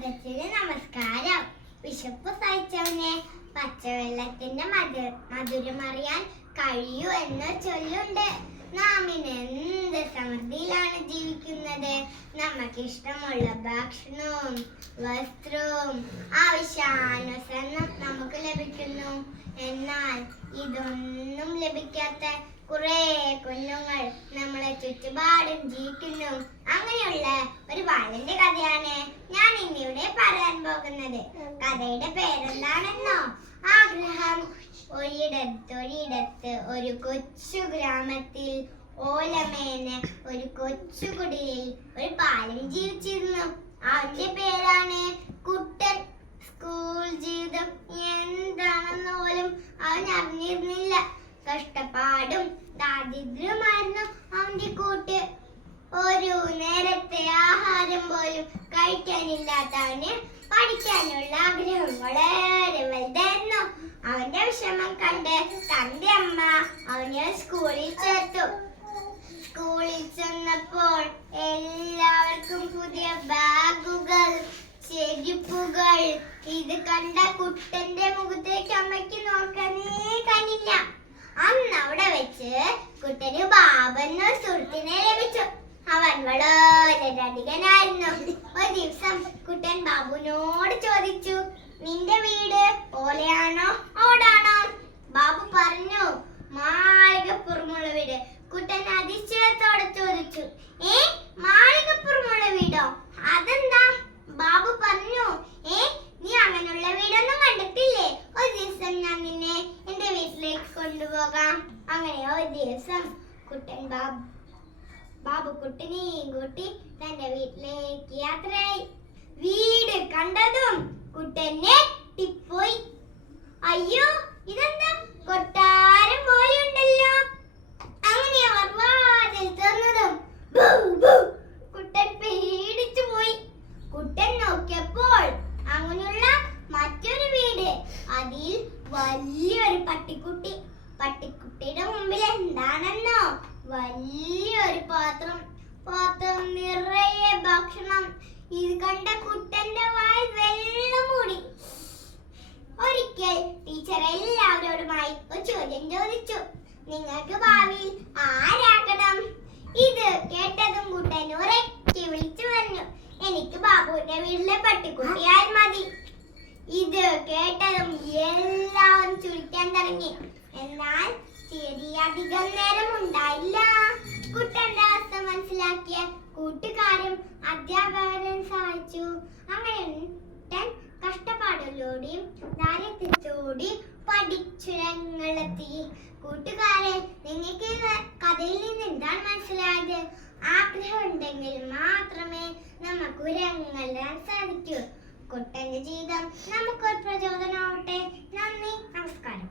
സദസ്സിന് നമസ്കാരം. വിശപ്പ് സഹിച്ചവനെ പച്ചവെള്ളത്തിന്റെ മധുരമറിയാൻ കഴിയൂ എന്ന ചൊല്ലുണ്ട്. നാം ഇന്ന് എന്ത് സമൃദ്ധിയിലാണ് ജീവിക്കുന്നത്. നമുക്കിഷ്ടമുള്ള ഭക്ഷണവും വസ്ത്രവും ആവശ്യാനുസരണം നമുക്ക് ലഭിക്കുന്നു. എന്നാൽ ഇതൊന്നും ലഭിക്കാത്ത കുറെ കുഞ്ഞുങ്ങൾ നമ്മളെ ചുറ്റുപാടും ജീവിക്കുന്നു. അങ്ങനെയുള്ള ഒരു ബാലന്റെ കഥയാണ് ഞാൻ ഇന്നിവിടെ പറയാൻ പോകുന്നത്. കഥയുടെ പേരെന്താണെന്നോ? ആഗ്രഹം. ഒരിടത്ത് ഒരു കൊച്ചു ഗ്രാമത്തിൽ ഓലമേന ഒരു കൊച്ചു കുടിലിൽ ഒരു ബാലൻ ജീവിച്ചിരുന്നു. അവന്റെ പേരാണ് കുട്ടൻ. സ്കൂൾ ജീവിതം എന്താണെന്ന് പോലും അവൻ അറിഞ്ഞിരുന്നില്ല. കഷ്ടപ്പാടും ദാരിദ്ര്യമായിരുന്നു അവന്റെ കൂട്ട്. ഒരു നേരത്തെ ആഹാരം പോലും കഴിക്കാനില്ലാത്ത അവന് പഠിക്കാനുള്ള ആഗ്രഹം വളരെ വലുതായിരുന്നു. അവന്റെ വിഷമം കണ്ട് തന്റെ അമ്മ അവനെ സ്കൂളിൽ ചേർത്തു. സ്കൂളിൽ ചെന്നപ്പോൾ എല്ലാവർക്കും പുതിയ ബാഗുകൾ, ചെരുപ്പുകൾ. ഇത് കണ്ട കുട്ടന്റെ മുഖത്തേക്ക് അമ്മയ്ക്ക് നോക്കാനേ കഴിഞ്ഞില്ല. അന്ന് അവിടെ വെച്ച് കുട്ടന് ബാബെന്ന സുഹൃത്തിനെ ലഭിച്ചു. അവൻ വളരെ രടികനായിരുന്നു. ഒരു ദിവസം കുട്ടൻ ബാബുവിനോട് ചോദിച്ചു, നിന്റെ വീട് ഓലയാണോ ഓടാണോ? ബാബു പറഞ്ഞു, മാളികപ്പുറമുള്ള വീട്. കുട്ടൻ അതിശയത്തോടെ ചോദിച്ചു, മാളികപ്പുറമുള്ള വീടോ? അതെന്താ? ബാബു പറഞ്ഞു, നീ അങ്ങനെയുള്ള വീടൊന്നും കണ്ടിട്ടില്ലേ? ഒരു ദിവസം ഞാൻ നിന്നെ എന്റെ വീട്ടിലേക്ക് കൊണ്ടുപോകാം. അങ്ങനെ ഒരു ദിവസം കുട്ടൻ ബാബു കുട്ടനെയും കൂട്ടി തന്റെ വീട്ടിലേക്ക് യാത്രയായി. വീട് കണ്ടതും കുട്ടൻ ഞെട്ടിപ്പോയി. അയ്യോ, ഇതെന്താ കൊട്ടാരം പോലെയുണ്ടല്ലോ. അങ്ങനെ അവർ വാതിൽ തുറന്നതും കുട്ടൻ പേടിച്ചു പോയി. കുട്ടൻ നോക്കിയപ്പോൾ അങ്ങനെയുള്ള മറ്റൊരു വീട്. അതിൽ വലിയൊരു പട്ടിക്കുട്ടി. പട്ടിക്കുട്ടിയുടെ മുമ്പിൽ എന്താണെന്നോ? വലിയൊരു പാത്രം നിറയെ ഭക്ഷണം. ഇത് കണ്ട കുട്ടന്റെ വായിൽ വെള്ളം മൂടി. ഒരിക്കൽ ടീച്ചർ എല്ലാവരോടുമായി ഒരു ചോദ്യം ചോദിച്ചു, നിങ്ങൾക്ക് ഭാവിയിൽ ആരാകണം? ഇത് കേട്ടതും കുട്ടൻ ഉറക്കെ വിളിച്ചു പറഞ്ഞു, എനിക്ക് ബാബുവിന്റെ വീട്ടിലെ പട്ടിക്കുട്ടിയാൽ മതി. ഇത് കേട്ടതും എല്ലാവരും ചുളിക്കാൻ തുടങ്ങി. എന്നാൽ ശരിയധികം നേരം ഉണ്ടായില്ല. കുട്ടന്റെ അവസ്ഥ മനസ്സിലാക്കിയ കൂട്ടുകാരും അധ്യാപകരും സഹായിച്ചു. അങ്ങനെ കുട്ടൻ കഷ്ടപ്പാടിലൂടെയും ദാരിദ്ര്യത്തോടെയും പഠിച്ചുരങ്ങളെത്തി. കൂട്ടുകാരെ, നിങ്ങൾക്ക് കഥയിൽ നിന്ന് എന്താണ് മനസ്സിലായത്? ആഗ്രഹം ഉണ്ടെങ്കിൽ മാത്രമേ നമുക്ക് ഉയരങ്ങളിലെത്താൻ സാധിക്കൂ. കുട്ടന്റെ ജീവിതം നമുക്കൊരു പ്രചോദനമാവട്ടെ. നന്ദി, നമസ്കാരം.